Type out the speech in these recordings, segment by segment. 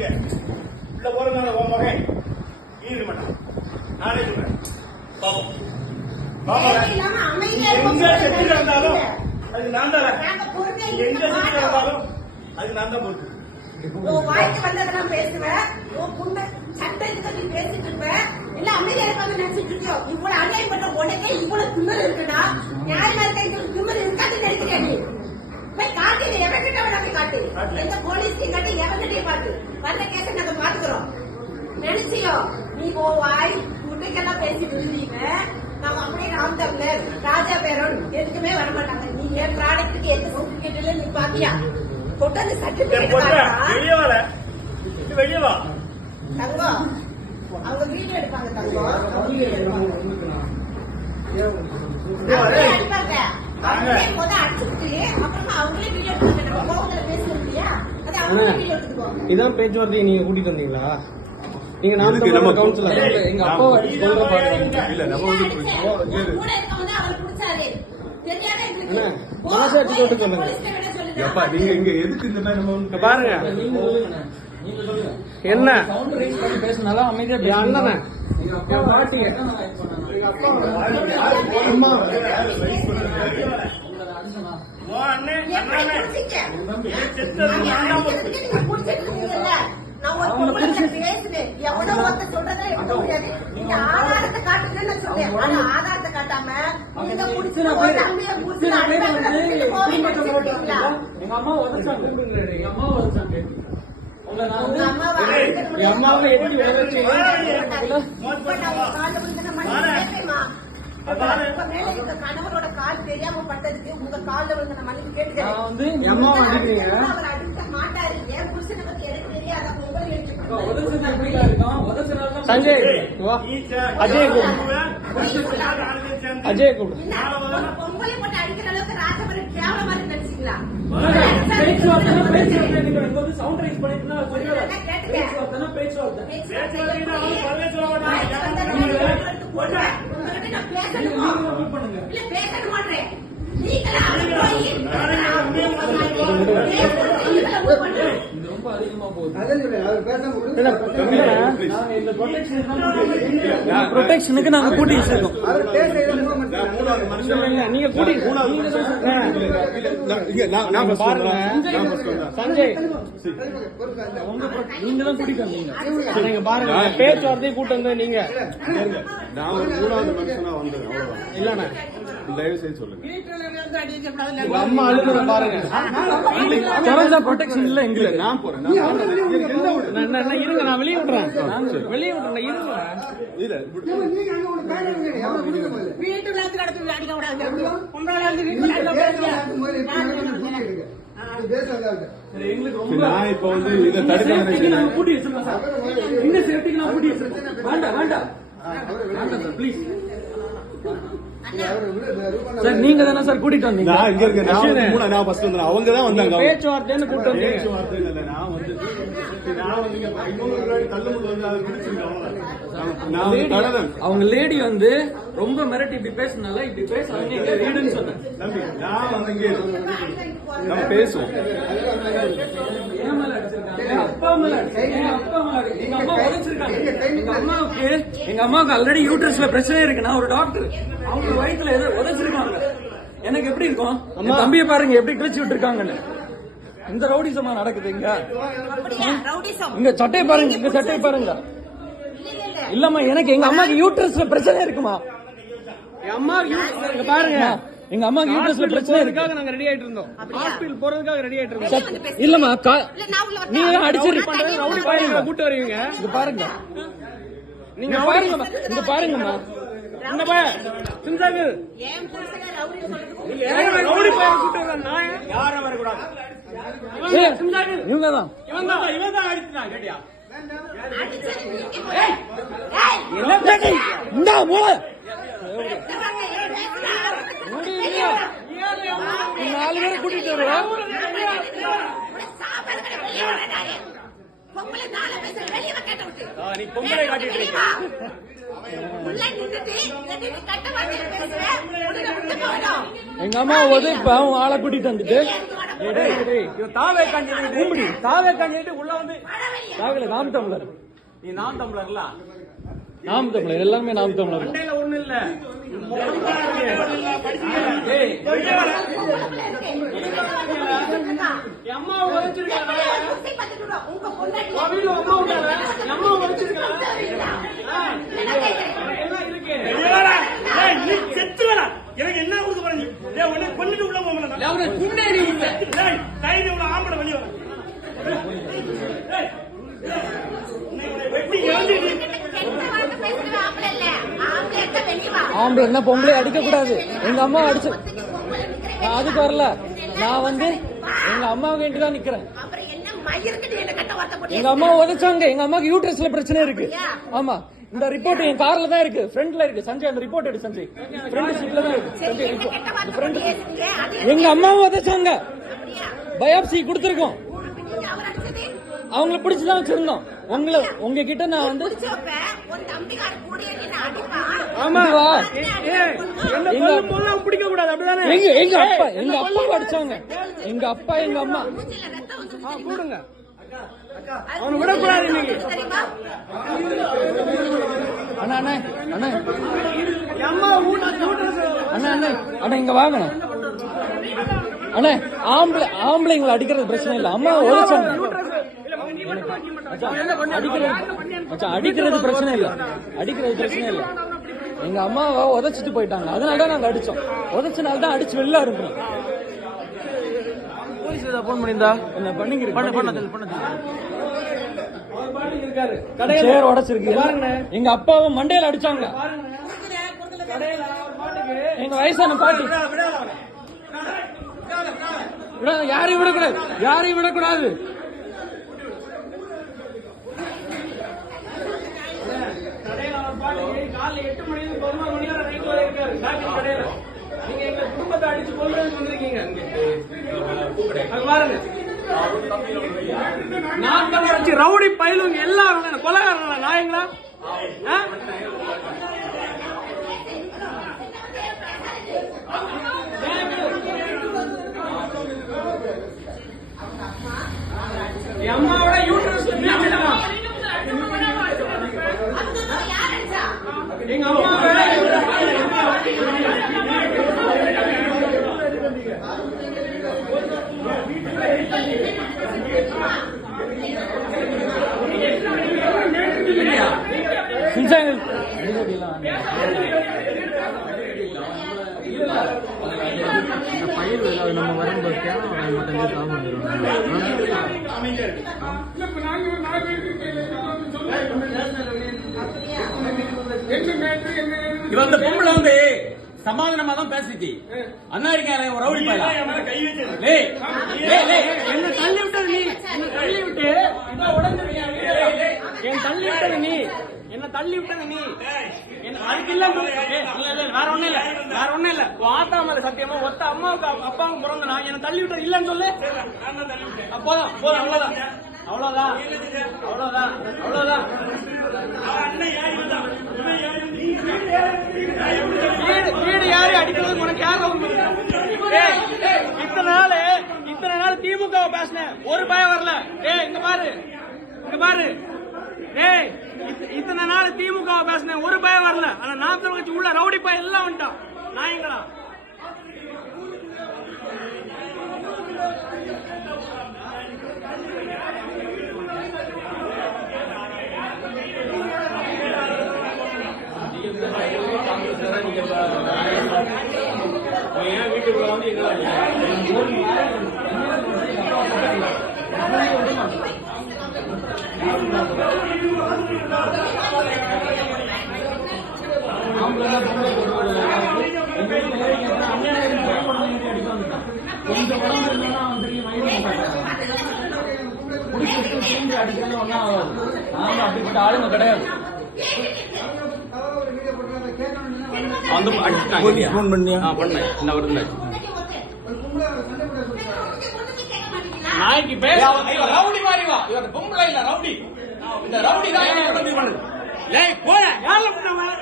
பாத்துக்க. உள்ள போறதுனால உன் மகன் ஈடு மாட்டான். நானே சொல்றேன். பாப்போம். எங்க செட்டில் இருந்தாலும் அதுக்கு நான் தான். எங்க செட்டில் இருந்தாலும் அதுக்கு நான் தான் பொறுப்பு. வாய்க்கு வந்ததெல்லாம் பேசுவேன். சட்டத்துக்கு பேசிட்டு இருப்பேன். இல்ல அமைதியா இருக்காங்க நினைச்சிட்டு இருக்கோம். இவ்வளவு அநியாயம் பண்ண உடனே இவ்வளவு திமிர் இருக்குன்னா நியாயமா இருக்க திமிர் இருக்காது நினைக்கிறேன். நீ போய் காட்டு, எவன்கிட்ட போய் காட்டு, எந்த போலீஸ்க்கு காட்டு, எவன்கிட்டயும் காட்டு. வந்த கேஸை நாங்க பாத்துக்கிறோம். நினைச்சியோ நீ வாய் முட்டைக்கெல்லாம் பேசிட்டு இருந்தீங்க. நாம அப்படியே நாம் தமிழர் ராஜா பேரோடு எதுக்குமே வரமாட்டாங்க. நீ என் ப்ராடக்ட்டுக்கு எந்த சர்டிபிகேட்ல நீ பாத்தியா? கொட்டாந்து சர்டிபிகேட் வெளியே வா தங்கம். அவங்க வீடியோ எடுப்பாங்க தங்கம். இதான் பேச்சுவார்த்தை. நீங்க கூட்டிட்டு வந்தீங்களா? நீங்க நம்ம கவுன்சிலர் எங்க அப்பா இல்ல நம்ம மனசாட்சி போட்டு சொல்லுங்க. நீங்க இங்க எதுக்கு இந்த மாதிரி பாருங்க என்ன பேசினாலும் அமைதியா அண்ணன பாட்டிங்க ஆதாரத்தை காட்டுன்னு சொன்னேன். ஆதாரத்தை காட்டாம எங்க அம்மா உதச்சாங்க. எங்க அம்மா உதச்சாங்க. கணவரோட கால் தெரியாம பட்டதுக்கு உங்க காலில் விழுந்த மனைவி கேட்டுக்கிறேன். மாட்டாரு. என் புருஷனை பத்தி எனக்கு தெரியாத சஞ்சய் அஜய் அஜய் பொங்கலை போட்டு அடிக்கிற அளவுக்கு ராஜபுரம் கேவலமா நினைச்சீங்களா? பேச மாட்டேன். ரொம்ப அதிகமா போகுது. ப்ரொடெக்ஷனுக்கு நாங்க கூட்டி வச்சிருக்கோம். நீங்க கூட்டி பாருங்க சஞ்சய், நீங்க தான் கூட்டிட்டு வந்தீங்க. நீங்க பாருங்க பேச்சுவார்த்தையை கூட்டு வந்த நீங்க. நான் ஒரு மூணாவது மனுஷனா வந்தேன். இல்லண்ணா தயவு செய்து சொல்லுங்க. அம்மா அழுகுற பாருங்க. ப்ரொடெக்ஷன் இல்ல எங்க. நான் போறேன். இருங்க நான் வெளியே விடுறேன். வெளியே விடுறேன் இருங்க. இல்ல வீட்டுல அடிக்க கூடாது. நான் இப்ப வந்து இதை தடுக்க கூட்டி வச்சிருக்கேன். இந்த சேஃப்டிக்கு நான் கூட்டி வச்சிருக்கேன். வேண்டாம் வேண்டாம் ப்ளீஸ் சார். நீங்க தானே சார் கூட்டிட்டு வந்தீங்க? நான் இங்க இருக்கேன். நான் ஃபர்ஸ்ட் வந்தேன். அவங்க தான் வந்தாங்க. பேச்சுவார்த்தைன்னு கூட்டு வந்தீங்க. பேச்சுவார்த்தை இல்ல. நான் வந்து அவங்க லேடி வந்து ரொம்ப மிரட்டி இப்படி பேசினால இப்படி பேசுறாங்க. எங்க வீடுன்னு சொன்னேன். நான் வந்து இங்கே நம்ம பேசுவோம். எங்க அம்மாவுக்கு ஆல்ரெடி யூட்ரஸ்ல பிரச்சனை இருக்கு. நான் ஒரு டாக்டர். அவங்க வயிற்றுல ஏதோ உதச்சிருக்காங்க. எனக்கு எப்படி இருக்கும்? தம்பியை பாருங்க எப்படி கிழிச்சு விட்டுருக்காங்கன்னு. இந்த ரவுடிசமா நடக்குது இங்க. இங்க சட்டையை பாருங்க. இங்க சட்டையை பாருங்க. இல்லம்மா எனக்கு எங்க அம்மாக்கு யூட்ரஸ்ல பிரச்சனை இருக்குமா? எங்க அம்மாவுக்கு பாருங்க. எங்க அம்மாக்கு யூட்ரஸ்ல பிரச்சனை இருக்காக நாங்க ரெடி ஆயிட்டு இருந்தோம். ஹாஸ்பிடல் போறதுக்காக ரெடி ஆயிட்டு இருந்தோம். இல்லம்மா நீங்க அடிச்சு ரவுடி பாருங்க கூட்டு வருவீங்க. இங்க பாருங்க. நீங்க பாருங்க. இங்க பாருங்கம்மா. இந்த பையன் சிந்தாகு ரவுடி பையன் கூட்டு வர நான் யாரும் வரக்கூடாது. இவங்க தான் அடிச்சுட்டான். கேட்டியா இந்த மூல 4 பேரை கூட்டிட்டு வருவோம். நீ பொம்பளை காட்டிட்டு உள்ள நின்னுட்டு நின்னுட்டு கட்ட வார்த்தையில பேசுற உடனே விட்டு போகணும். எங்க அம்மா இப்ப அவன் ஆளை கூட்டிட்டு வந்துட்டு தாவே கண்டிட்டு உள்ள வந்து தாவில நாம் தமிழர் நீ நாம் தமிழர்ல நாம் தமிழர் எல்லாமே நாம் தமிழர் மண்டையில ஒண்ணு இல்ல அம்மாவை வச்சிருக்காங்க உங்க பொண்டாட்டி அம்மா வச்சிருக்காங்க எனக்கு என்ன கொடுக்க போறீங்க உடனே கொண்டுட்டு உள்ள போகலாம் குண்டேறி தைரியம் உள்ள ஆம்பளை வெளியே வர வெட்டி ஆம்பளை என்ன பொம்பளை அடிக்க கூடாது. எங்க அம்மா அடிச்சு அதுக்கு வரல. நான் வந்து எங்க அம்மாவை வேண்டி தான் நிக்கிறேன். எங்க அம்மா உதைச்சாங்க. எங்க அம்மாக்கு யூட்ரஸ்ல பிரச்சனை இருக்கு. ஆமா, இந்த ரிப்போர்ட் என் கார்ல தான் இருக்கு, ஃப்ரண்ட்ல இருக்கு. சஞ்சய் அந்த ரிப்போர்ட் எடு சஞ்சய், ஃப்ரண்ட் சீட்ல தான் இருக்கு சஞ்சய். எங்க அம்மாவை உதைச்சாங்க, பயாப்சி கொடுத்துருக்கோம். அவங்கள பிடிச்சுதான் வச்சிருந்தோம். உங்ககிட்ட நான் வந்து பிடிக்க கூடாது அப்படிதானே. எங்க அப்பா அடிச்சாங்க. எங்க அப்பா எங்க அம்மா கூடுங்க, அவனை விடக்கூடாது இன்னைக்கு. அண்ணா அண்ணா அண்ணா அம்மா அண்ணா அண்ணா அண்ணா இங்க வாங்க அண்ணா. ஆம்பளைங்களை அடிக்கிறது பிரச்சனை இல்ல. அம்மா உழைச்சாங்க. அடிக்கிறது பிரச்சனை இல்ல, அடிக்கிறது பிரச்சனை இல்ல. எங்க அம்மாவை உதைச்சிட்டு போயிட்டாங்க, அதனாலதான் நாங்க அடிச்சோம். உதைச்சனால்தான் அடிச்சு வெளில இருக்கோம். போலீஸ்ல போன் பண்ணிருந்தா என்ன பண்ணிக்கிறேன் கடையில உடைச்சிருக்கு. எங்க அப்பாவை மண்டையில அடிச்சாங்க. எங்க வயசான பாட்டி யாரையும் விடக்கூடாது, யாரையும் விடக்கூடாது. காலைல 8 மணில 11 மணி வரை நைட் வரை இருக்காரு டாக்டர் கடையில. நீங்க எங்க குடும்பத்தை அடிச்சு கொல்றதுக்கு வந்திருக்கீங்க. அது பாருங்க, நான் தான் அடிச்சு ரவுடி பயிலுங்க எல்லாரும் கொலைகாரங்களா நாயங்களா? அம்மாவோட யூட்ரஸ் எங்க அம்மா பயிர் நம்ம வரும்போது இவன் அந்த பொம்பளை வந்து சமாதானமா தான் பேசிச்சு. அண்ணா இருக்காரு ரவுடி பையன் என்ன தள்ளி விட்டது நீ, என்ன தள்ளி விட்டு என் தள்ளி விட்டது நீ, என்ன தள்ளி விட்டது நீ. அதுக்கு இல்ல வேற ஒண்ணும் இல்ல, வேற ஒண்ணும் இல்ல. ஆத்தா மேல சத்தியமா ஒத்த அம்மாவுக்கு அப்பாவுக்கு பிறந்தனா என்ன தள்ளி விட்டது இல்லன்னு சொல்லு. போதும் போதும், அவ்வளவுதான் அவ்வளவுதான் அவ்வளவுதான் அவ்வளவுதான். வீடு யாரு அடிக்கிறது உனக்கு யாரு? இத்தனை நாள் திமுக பேசினேன், ஒரு பயம் வரல. இங்க பாரு இத்தனை நாள் திமுக பேசினேன், ஒரு பயம் வரல. ஆனா நாத்தம் வச்சு உள்ள ரவுடி பயம் எல்லாம் வந்துட்டான் நாயங்களா. வீட்டுக்குள்ள வந்து அப்படிப்பட்ட ஆளுங்க கிடையாது. போன் பண்ணியா? பண்ணேன். என்ன வருது நாய்க்கு பேச ரவுடி மாதிரி வா. இவர் பொம்பளை இல்ல, ரவுடி. இந்த ரவுடி தான் ஏய் போற யாருல பண்ண வேலை?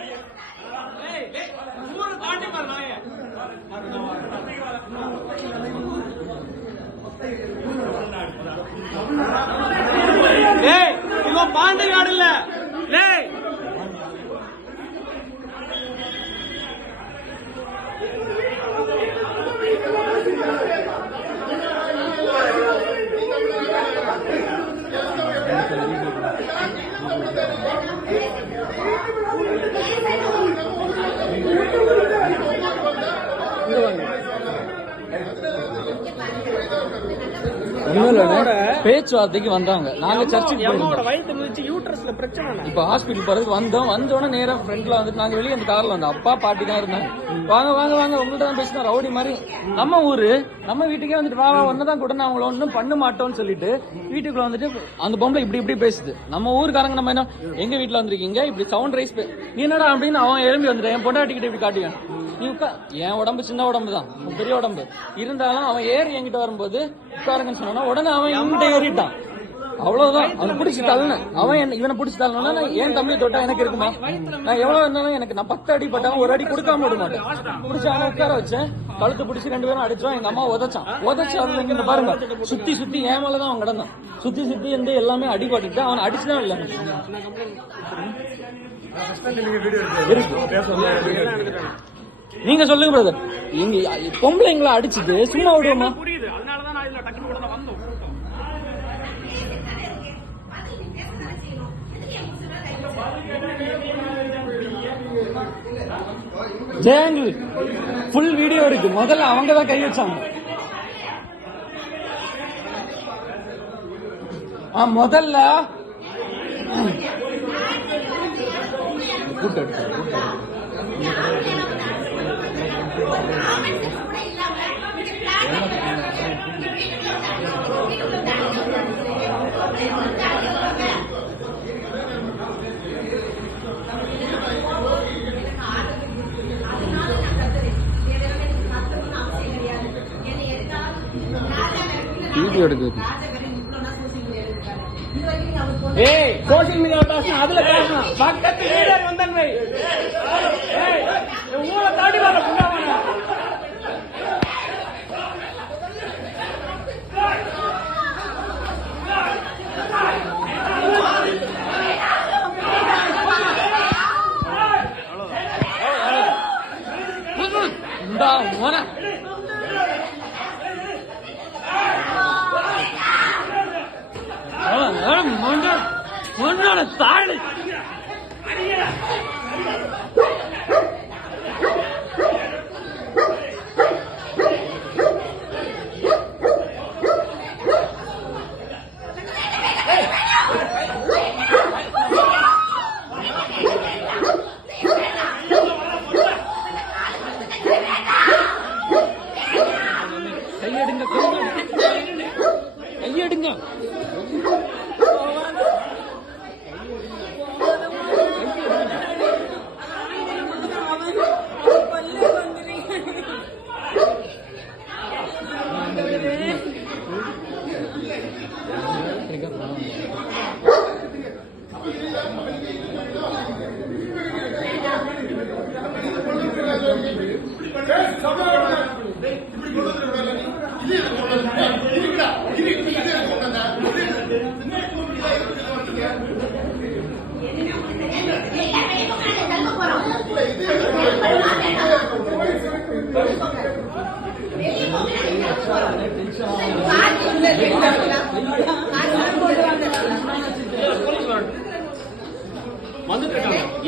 ஏய், ஏய், ஊரை தாண்டி பாரு நாயே. ஏய், இவன் பாண்டிகாடு இல்ல. ஏய், பேச்சுவார்த்தைக்கு வந்தாங்க. நாங்க சர்ச்சுக்கு அம்மாவோட போயிருந்தோம். வயிற்று மிதிச்சு யூட்ரஸ்ல பிரச்சனை. இப்ப ஹாஸ்பிட்டல் போறதுக்கு வந்தோடனே நேரா ஃப்ரெண்ட்ல வந்துட்டு நாங்க வெளியே அந்த கார்ல வந்தோம். அப்பா பாட்டி தான் இருந்தாங்க. வாங்க வாங்க வாங்க உங்கள்ட்ட தான் பேசினா ரவுடி மாதிரி நம்ம ஊரு நம்ம வீட்டுக்கே வந்துட்டு வா ஒன்னதான் கூட நான் அவங்கள ஒன்னும் பண்ண மாட்டோம்னு சொல்லிட்டு வீட்டுக்குள்ள வந்துட்டு அந்த பொம்பளை இப்படி பேசுது. நம்ம ஊருக்காரங்க நம்ம என்ன எங்க வீட்டுல வந்திருக்கீங்க இப்படி சவுண்ட் ரைஸ் நீ என்னடா அப்படின்னு அவன் எழும்பி வந்துட்டேன். என் பொண்டாட்டிக்கிட்ட இப்படி காட்டியான். நீ என் உடம்பு சின்ன உடம்பு தான் பெரிய உடம்பு இருந்தாலும் அவன் ஏறி என்கிட்ட வரும்போது உட்காருங்கன்னு சொன்னா உடனே அவன் என்கிட்ட ஏறிட்டான். அவ்வளவுதான். அவன் பிடிச்சி தள்ளன அவன் இவனை பிடிச்சி தள்ளனா என் தம்பியை தொட்டா எனக்கு இருக்குமா? நான் எவ்வளவு இருந்தாலும் எனக்கு நான் 10 அடி பட்டாலும் ஒரு அடி கொடுக்காம விட மாட்டேன். பிடிச்சி அவனை உட்கார வச்சேன். கழுத்து பிடிச்சி 2 பேரும் அடிச்சோம். எங்க அம்மா உதச்சான் அதுல இங்க பாருங்க சுத்தி ஏன் மேலதான் அவன் கிடந்தான். சுத்தி இருந்து எல்லாமே அடிபட்டு அவன் அடிச்சுதான் இல்ல நீங்க சொல்லுங்க பிரதர். இங்க பொம்பளைங்களை அடிச்சுட்டு சும்மா விடுவோமா? புரியுது. அதனாலதான் நான் இதுல டக்குனு கூட வந்தோம். ஜெயங்கிள் ஃபுல் வீடியோ இருக்கு. முதல்ல அவங்க தான் கை வச்சாங்க. முதல்ல வீடியோ எடுக்குது. ஏய், சோசியல் மீடியா பேசணும், அதுல பேசணும். பக்கத்து வீரர் வந்தன்மை. ஏய், ஊரை தாண்டி வர புண்ணாமண்ணா. தாழ் கையெடுங்க கையெடுங்க.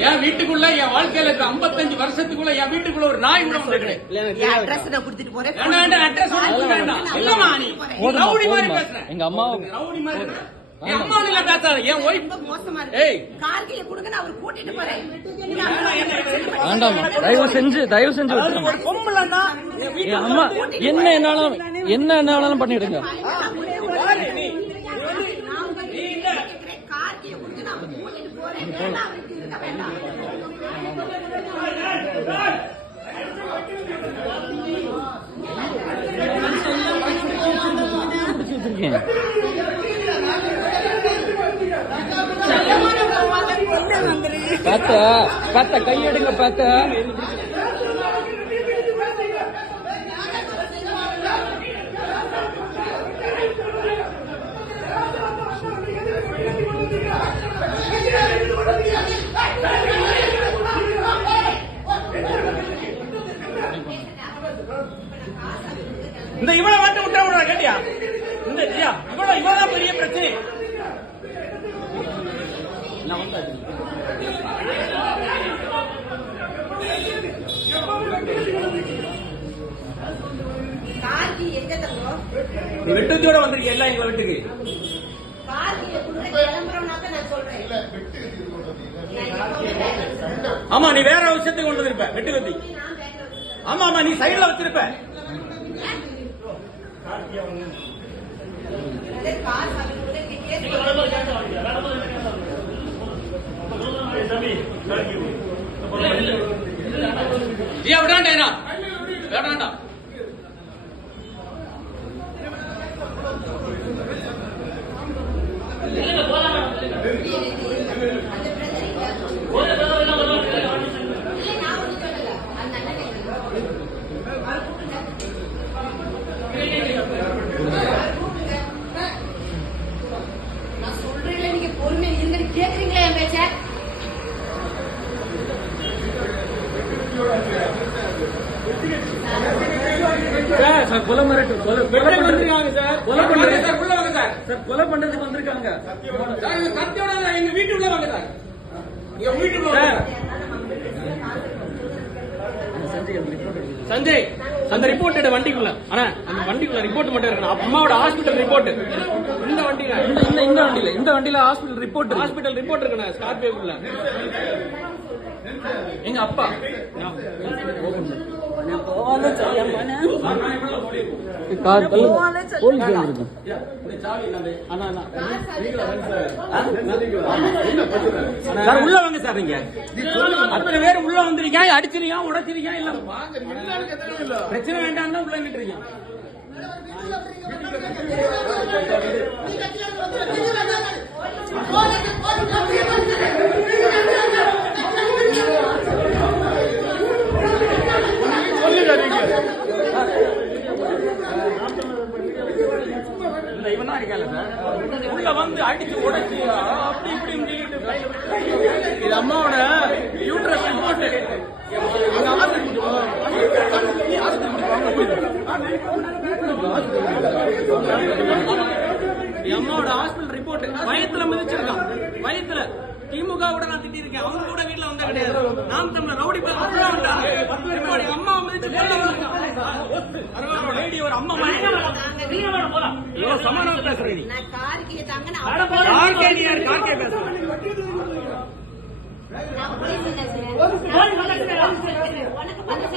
என் வீட்டுக்குள்ள என் வாழ்க்கையில இருக்க 55 வருஷத்துக்குள்ள என் வீட்டுக்குள்ள ஒரு நாய் கூட வந்திருக்கு. அட்ரஸ் நான் கொடுத்துட்டு போறேன். அட்ரஸ் வேண்டாம். இல்லம்மா நீ ரவுடி மாதிரி பேசுற. எங்க அம்மா ரவுடி மாதிரி என் அம்மா நீல பேசாத. என் ஒய்ஃப் ரொம்ப மோசமா ஏய் இருக்கு. கார்கில கொடுங்க, நான் அவர் கூட்டிட்டு போறேன். வேண்டாமா தயவு செஞ்சு விட்டுருங்க. ஒரு பொம்பளைன்னா என் அம்மா என்ன என்னாலும் பண்ணிடுங்க. கார்கில கொடுங்க, நான் அவர் கூட்டிட்டு போறேன். அவருக்கு இருக்க வேண்டாம். வச்சிருக்கேன். பேத்த கையெடுங்க பேத்த. இந்த இவ்வளவு வாட்டு விட்டா விடுறா கேட்டியா? இந்த இவ்வளவு பெரிய பிரச்சனை. கார்கி எங்க தங்கம்? நீ வெட்டுத்தியோட வந்திருக்க எல்லாம் எங்க வீட்டுக்கு. கார்கிய குடுற கிளம்புறோம்னாக்க நான் சொல்றேன். ஆமா நீ வேற விஷயத்துக்கு கொண்டு வந்திருப்ப வெட்டு கத்தி. ஆமா ஆமா நீ சைடுல வச்சிருப்ப. அதே கார் சாப்பிட்டு கேஸ் ஜியா விடாண்டா விடாண்டா. நான் சொல்றேன், நீங்க பொறுமையா இருங்க. கேக்குறீங்களா என் பேச்ச? சார் கொலை மிரட்டு கொலை வந்திருக்காங்க சார். கொலை பண்றது சார் உள்ள வாங்க சார். சார் கொலை பண்றதுக்கு வந்திருக்காங்க. சார் இவங்க கத்தியோட எங்க வீட்டுக்குள்ள வாங்க சார். எங்க வீட்டுக்குள்ள வாங்க. சஞ்சய் அந்த ரிப்போர்ட் வண்டிக்குள்ள. ஆனா அந்த வண்டிக்குள்ள ரிப்போர்ட் மட்டும் இருக்கணும். அம்மாவோட ஹாஸ்பிட்டல் ரிப்போர்ட் இந்த வண்டியில இந்த வண்டியில ஹாஸ்பிட்டல் ரிப்போர்ட் இருக்கணும். ஸ்கார்பியோக்குள்ள எங்க அப்பா சார் உள்ள வாங்க சார். நீங்க அத்தனை பேர் உள்ள வந்திருக்கீங்க. அடிச்சிருக்கீங்க உடைச்சிருக்கீங்க. இல்ல பிரச்சனை வேண்டாம் தான் உள்ள நின்றுருக்கீங்க. இல்ல இவனா இருக்கல சார். உள்ள வந்து அடிச்சு உடைச்சு அப்படி இப்படி இது அம்மாவோட யூட்ரஸ் ரிப்போர்ட். அம்மாவோட ஹாஸ்பிட்டல் ரிப்போர்ட். வயத்துல மிதிச்சிருக்கான். வயத்துல திமுக கூட நான் திட்டிருக்கேன். அவங்க கூட வீட்டுல வந்தா கிடையாது. நாம் தமிழர் ரவுடி பேர் அம்மா மிதிச்சு ஒரு அம்மா சமாதானம் பேசுறேன். நான் கார்கிய தாங்க நான் கார்கே பேசுறேன். உனக்கு பதில்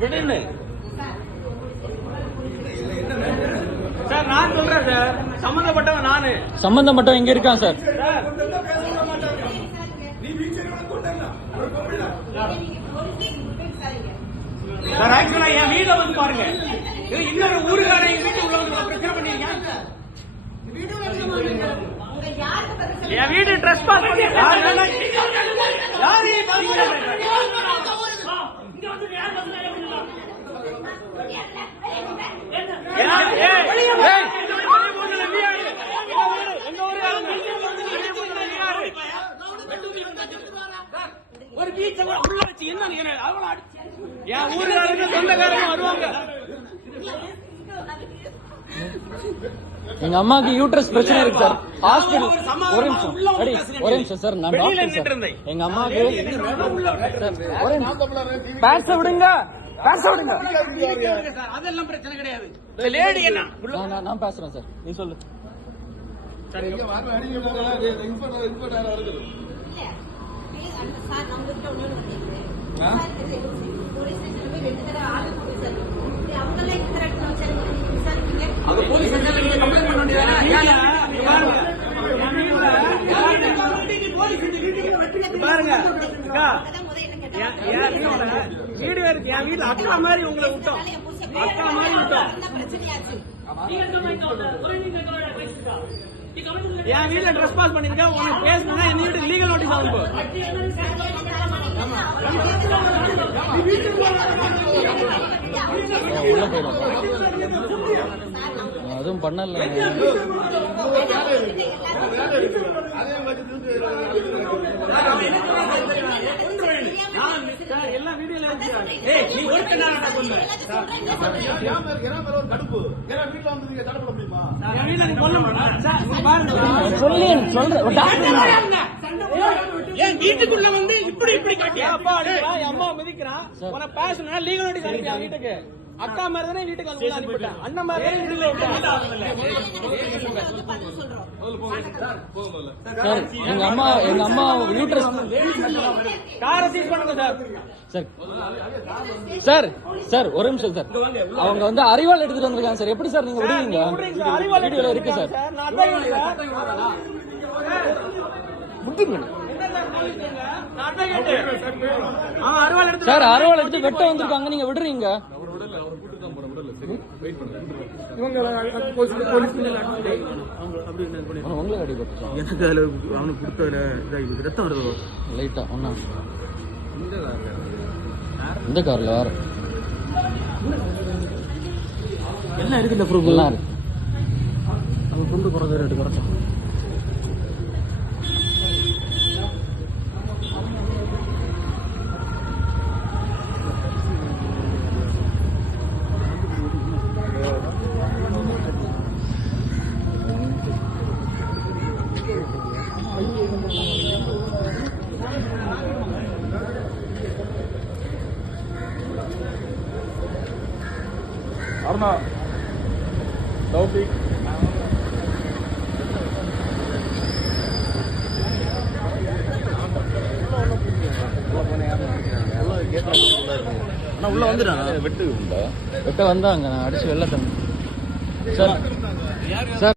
விடுன்னு சார் நான் சொல்றேன் சார். சம்பந்தப்பட்டவன் நானு. சம்பந்தப்பட்டவன் எங்க இருக்கான் சார்? சார் ஆக்சுவலா என் வீட்டுல வந்து பாருங்க. இன்னொரு ஊருக்கார எங்க வீட்டு உள்ள வந்து பிரச்சனை பண்ணிருக்கேன். என் வீடு ட்ரெஸ் பாஸ் பண்ணி ஒரு பீச்ச உள்ள வச்சு என்ன அவ்வளவு அடிச்சு என் ஊருக்காரங்க சொந்தக்காரங்க வருவாங்க. எங்க அம்மாக்கு யூட்ரஸ் பிரச்சனை இருக்கு சார். ஹாஸ்பிடல் ஒரு நிமிஷம் சார். நான் டாக்டர் சார். எங்க அம்மாக்கு ஒரு பேச விடுங்க. அதெல்லாம் பிரச்சனை கிடையாது. லேடி என்ன நான் பேசுறேன் சார். நீ சொல்லு. பாருங்க வீடு இருக்கு. என் வீட்டுல அக்கா மாதிரி உங்களை விட்டோம். அக்கா மாதிரி விட்டோம். பிரச்சனையாச்சு. என் வீட்டுல ட்ரெஸ் பாஸ் பண்ணிருக்க உனக்கு பேசுனா என் வீட்டுக்கு லீகல் நோட்டீஸ் ஆகும். உள்ள போயிடும். அதுவும் பண்ணல. எல்லாம் வீடியோல இருக்கு. நீ ஒருத்தர் நான் சொல்லுவேன் என் வீட்டுல நீ கொல்ல பாருங்க. ஏன் வீட்டுக்குள்ள வந்து இப்படி காட்டியா அப்பா அடிக்கிறான், என் அம்மா மிதிக்கிறான். உனக்கு பேசணும்னா லீகல் நோட்டீஸ் அனுப்பியா வீட்டுக்கு. அக்கா மாதிரி தானே வீட்டுக்கு உள்ள அனுப்பிட்டேன். அண்ணன் மாதிரி தானே வீட்டுல விட்டேன். சார் எங்க அம்மா யூட்ரஸ் காரை சீஸ் பண்ணுங்க சார். சார் சார் ஒரு நிமிஷம் சார். அவங்க வந்து அறிவாள் எடுத்துட்டு வந்திருக்காங்க சார். எப்படி சார் நீங்க விடுவீங்க? வீடியோல இருக்கு சார். சார் அறுவாள் எடுத்து வெட்ட வந்திருக்காங்க, நீங்க விடுறீங்க? உங்களை அடிபட்டுச்சோம். எனக்கு அதுல அவனுக்கு கொடுத்ததுல ரத்தம் வருது லைட்டா. ஒன்னா இந்த கார்ல வேற எல்லாம் இருக்குல்ல ப்ரூஃப் எல்லாம் இருக்கு. அவன் கொண்டு போறது ரேட்டு குறைச்சோம். அருணா தௌஃபிக் உள்ள வந்துட்டாங்க. வெட்ட வந்தாங்க. நான் அடிச்சு வெளில தம்பி சார் சார்